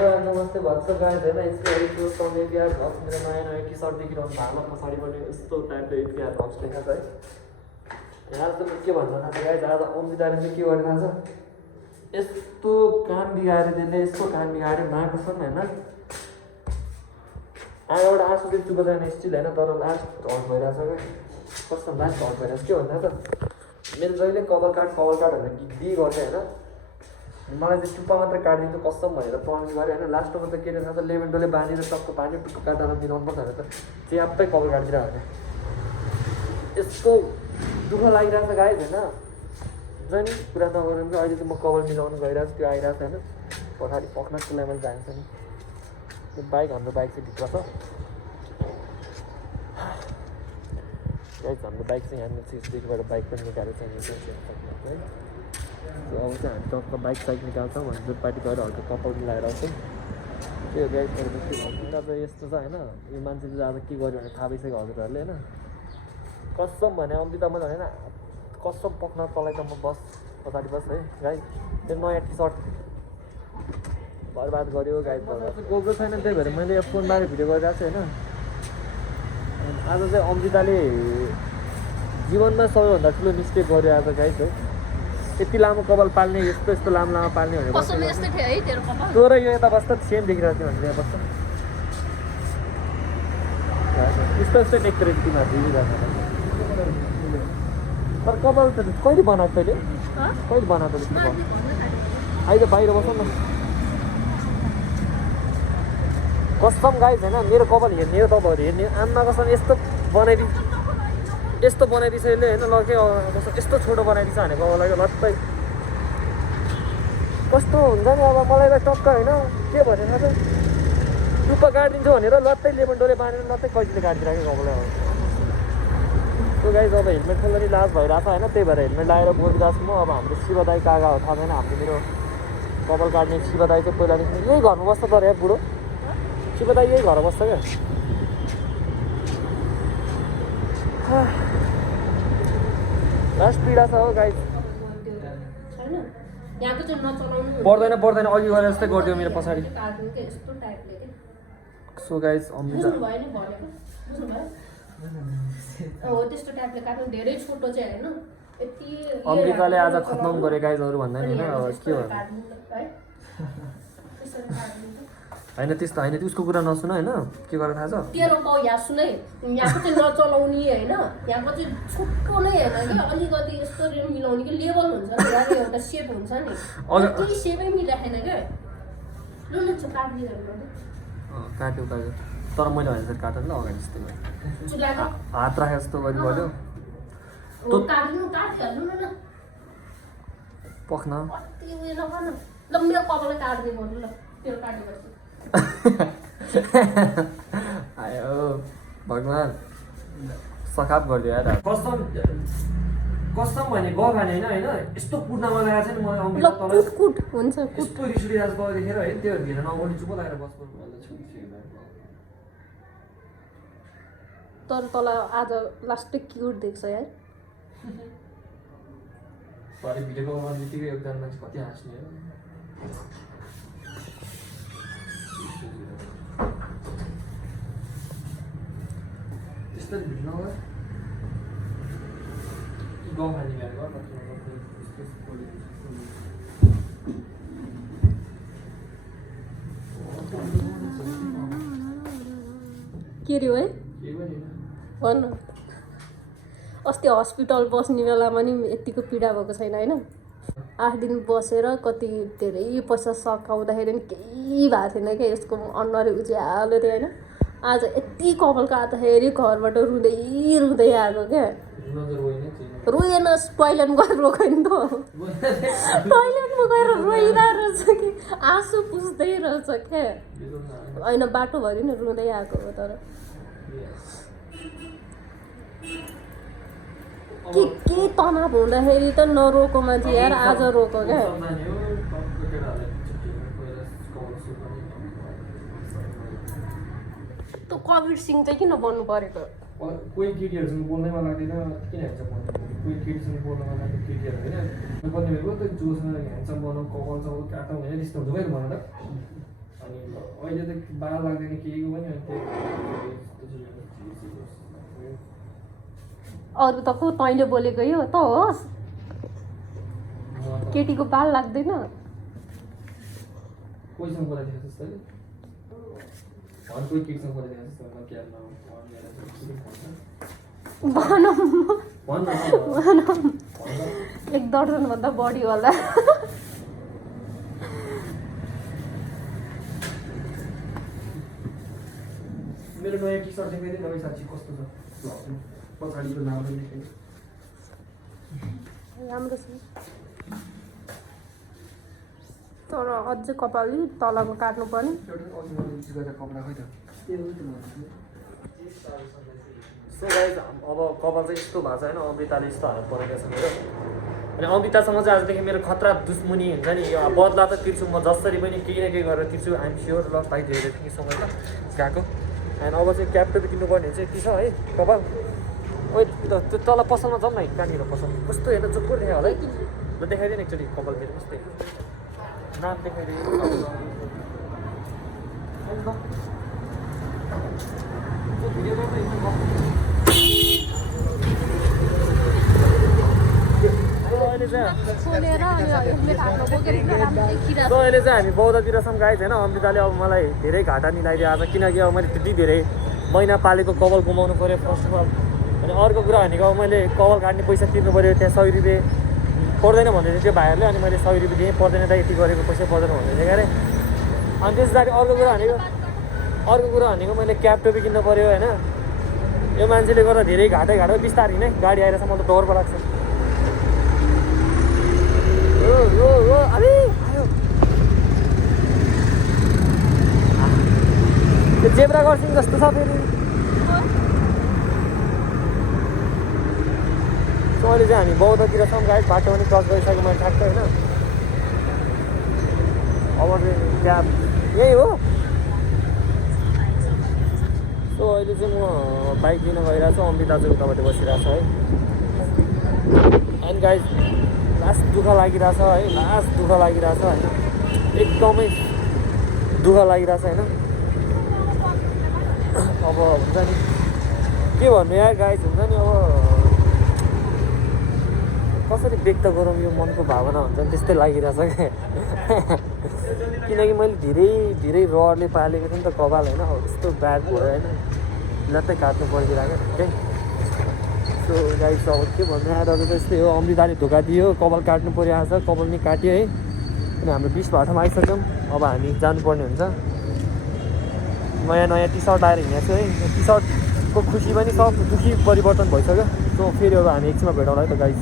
hello नमस्ते भन्छ guys होइन यसको समय बिहार भ्लग्स मेरो नयाँ टी सर्ट देखिरहनु भएको पछाडिपट्टि यस्तो टाइपको एक बिहार भ्लग्स लेखा छ है यहाँ त के भन्न थाहा छ गाइज आज अमृताले चाहिँ के गर्ने थाहा छ यस्तो काम बिगाएर त्यसले यस्तो काम बिगाऱ्यो मार्कोसम्म होइन एउटा आँसुदेखि चुप जाने स्टिल होइन तर लास्ट हट भइरहेछ क्या कस्तो लास्ट हट भइरहेछ के भन्दा त मेरो जहिले कपाल काट भनेर गि गर्थेँ होइन मलाई चाहिँ चुप्पा मात्र काटिदिन्छु कस्टम भनेर प्रमिस गरेँ होइन लास्टमा त के रहेछ लेभेन्डोले बाँधेर टक्क पानी टुक्क काट्दा मिलाउनु पर्छ भनेर त च्याप्पै कपाल काटिदिएर भने यस्तो दुःख लागिरहेछ गाइज होइन जहिले कुरा नगरौँ कि अहिले चाहिँ म कपाल मिलाउनु गइरहेको छु त्यो आइरहेको छ होइन पछाडि पख्नाको लागि मैले जान्छ नि त्यो बाइक हाम्रो बाइक चाहिँ भित्र छ गाइज हाम्रो बाइक चाहिँ यहाँनिर चाहिँ स्टेजबाट बाइक पनि निकालेर चाहिँ है अब चाहिँ हामी टक्क बाइक साइक निकाल्छौँ भने जुटपाटी गएर हल्का कपाल मिलाएर आउँछौँ त्यो गाइडहरू चाहिँ अब यस्तो छ होइन यो मान्छेले चाहिँ आज के गर्यो भने थाहा भइसक्यो हजुरहरूले होइन कसम भने अमृता मैले होइन कसम पख्न तलाई त म बस पछाडि बस है गाई त्यो नयाँ टी सर्ट बर्बाद गऱ्यो गाई गोब्रो छैन त्यही भएर मैले यो फोनबारे भिडियो गरिरहेको छु होइन आज चाहिँ अमृताले जीवनमा सबैभन्दा ठुलो मिस्टेक गर्यो आज गाई हो यति लामो कपाल पाल्ने यस्तो लामो पाल्ने भनेर तर यो यता बस्दा सेम देखिरहेको थियो भने यहाँ बस्छ यस्तो देख्दो रहेछ तिमीहरू तर कपाल त कहिले बनाएको तैँले कहिले बनाएको रहेछ अहिले बाहिर बस्छ न कसम गाइज होइन मेरो कपाल हेर्ने हो तपाईँहरू हेर्ने आम्मा कसम यस्तो बनाइदिन्छ यसले होइन लगे यस्तो छोटो बनाइदिन्छ भने कपाल लट्टै कस्तो हुन्छ नि अब मलाई त टक्क होइन के भने थाहा छ टुप्पा काटिदिन्छु भनेर लट्टै लेमन बाँधेर लट्टै कहिले काटिदिरहेको कपाललाई अब त्यो गाइज अब हेलमेट खोल्दा नि लाज भइरहेको छ होइन त्यही भएर हेलमेट लगाएर बोलिरहेको छु म अब हाम्रो शिवदाई कागा हो थाहा छैन हामीले मेरो कपाल काट्ने शिवदाई चाहिँ पहिलादेखि यही घरमा बस्छ तर या बुढो शिवदाई यही घर बस्छ क्या लास्ट पीडा छ हो गाइज पर्दैन अघि गरे जस्तै गरिदियो मेरो पछाडि सो गाइज अमृताले आज खत्तम गरे गाइजहरू भन्दा नि होइन अब के भन्नु होइन त्यस्तो होइन उसको कुरा नसुन होइन के गरेर थाहा छ तेरो पाउ यहाँ सुनै यहाँको चाहिँ नचलाउने होइन यहाँको चाहिँ छुट्टो नै होइन कि अलिकति यस्तो मिलाउने कि लेभल हुन्छ नि एउटा सेप हुन्छ नि केही सेपै मिलाएन क्या ल काट्यो तर मैले भने काटेर ल अगाडि जस्तो हात राखे जस्तो गर्यो पख्न ल मेरो कपाललाई काट्दै गर्नु ल तेरो काटेपछि आयो भगवान सखाप गरिदियो यार कसम भने गफ भने होइन यस्तो कुट्नमा लगाएको छ नि मलाई अमृता तल हुन्छ यस्तो रिस उठिरहेको गयो देखेर है त्यो भित्र नगर्नु चुप लागेर बस्नु तर तल आज लास्टै क्युट देख्छ यार भरे भिडियोको बित्तिकै एकजना मान्छे कति हाँस्ने हो त्यस्तो भिड नगर गाउँ खाने बिहान गर के रे है भन अस्ति हस्पिटल बस्ने बेलामा नि यतिको पीडा भएको छैन होइन 8 दिन बसेर कति धेरै पैसा सकाउँदाखेरि पनि केही भएको थिएन क्या यसको अनुहारै उज्यालो थियो होइन आज यति कपाल काट्दाखेरि घरबाट रुँदै आएको क्या रोएन टोइलेट गएर रोक्यो नि त टोइलेटमा गएर रोइरहेको रहेछ कि आँसु पुस्दै रहेछ क्या होइन बाटोभरि नै रुँदै आएको हो तर के तनाव हुँदाखेरि त नरोको मान्छे यार आज रोको क्या त्यो कोभिड सिङ चाहिँ किन बन्नु परेको कोही केटीहरूसँग बोल्दैमा लाग्दैन किन हेर्छ कोही केटीसँग बोल्नमा लाग्दैन केटीहरू होइन बन्ने भएको त जोसँग ह्यान्डसम बनाऊ कपाल छ काटौँ होइन त्यस्तो हुन्छ कहिले भन त अनि अहिले त बाल लाग्दैन केहीको पनि अरू त को तैँले बोलेको यो त होस् केटीको बाल लाग्दैन कोहीसँग बोलाइदिएको जस्तो कोही केटीसँग बोलाइदिएको जस्तो एक दर्जनभन्दा बढी होला मेरो नयाँ टी सर्ट देखाइदिए तपाईँ साँच्ची कस्तो छ पछाडिको नाम पनि देखाइ राम्रो छ तर अझै कपाल तलको काट्नु पर्ने कपडा खै त सो गाइज अब कपाल चाहिँ यस्तो भएको छ होइन अमृताले यस्तो हालत परेको छ मेरो अनि अमृतासँग चाहिँ आजदेखि मेरो खतरा दुश्मनी हुन्छ नि यो बदला त तिर्छु म जसरी पनि केही न केही गरेर तिर्छु आइएम स्योर ल भाइ धेरै थिएँ सँग ल गएको अनि अब चाहिँ क्याप्टो किन्नुपर्ने चाहिँ यति छ है कपाल ओइ त्यो तल पसलमा जाउँ न कहाँनिर पसल कस्तो हेर्दा चुप्पो देखायो होला है ल देखाइदिएन एकचोटि कपाल मेरो कस्तै नाम देखाइदियो भिडियो अहिले चाहिँ हामी बौद्धतिर छौँ गाइज होइन अमृताले अब मलाई धेरै घाटा मिलाइदिएको छ किनकि अब मैले त्यति धेरै महिना पालेको कपाल गुमाउनु पऱ्यो फर्स्ट अफ अल अनि अर्को कुरा भनेको अब मैले कपाल काट्ने पैसा तिर्नु पऱ्यो त्यहाँ 100 रुपियाँ पर्दैन भन्दै थियो त्यो भाइहरूले अनि मैले 100 रुपियाँ दिएँ पर्दैन त यति गरेको पैसा पर्दैन भन्दै थियो अरे अनि त्यस पछाडि अर्को कुरा भनेको मैले क्याब टोपी किन्नु पऱ्यो होइन यो मान्छेले गर्दा धेरै घाटै बिस्तारै नै गाडी आइरहेछ मलाई त डर पो लाग्छ त्यो जेब्रा क्रसिङ जस्तो छ फेरि सो अहिले चाहिँ हामी बौद्धतिर छौँ गाइड बाटो पनि क्रस गरिसक्यो मैले ठ्याक्क होइन अब चाहिँ क्याब यही हो सो अहिले चाहिँ म बाइक लिन गइरहेको छु अमृता चाहिँ उताबाट बसिरहेको छ है एन्ड गाइज लास्ट दुःख लागिरहेछ है लास्ट दुःख लागिरहेछ होइन एकदमै दुःख लागिरहेछ होइन अब हुन्छ नि के भन्नु यार गाइज हुन्छ नि अब कसरी व्यक्त गरौँ यो मनको भावना हुन्छ नि त्यस्तै लागिरहेछ क्या किनकि मैले धेरै रहरले पालेको थिएँ नि त कपाल होइन अब त्यस्तो ब्याड भयो होइन लट्टै काट्नु परिरहेको ठिकै सो गाइस अब के भन्नु आएर त यस्तै हो अमृताले धोका दियो कपाल काट्नु परिरहेको छ कपाल नि काट्यो है अनि हाम्रो 20 बाटोमा आइसक्यौँ अब हामी जानुपर्ने हुन्छ नयाँ टी सर्ट आएर हिँडेको छु है टी सर्टको खुसी पनि सब दुःखी परिवर्तन भइसक्यो सो फेरि अब हामी एकछिनमा भेटौँला है त गाइस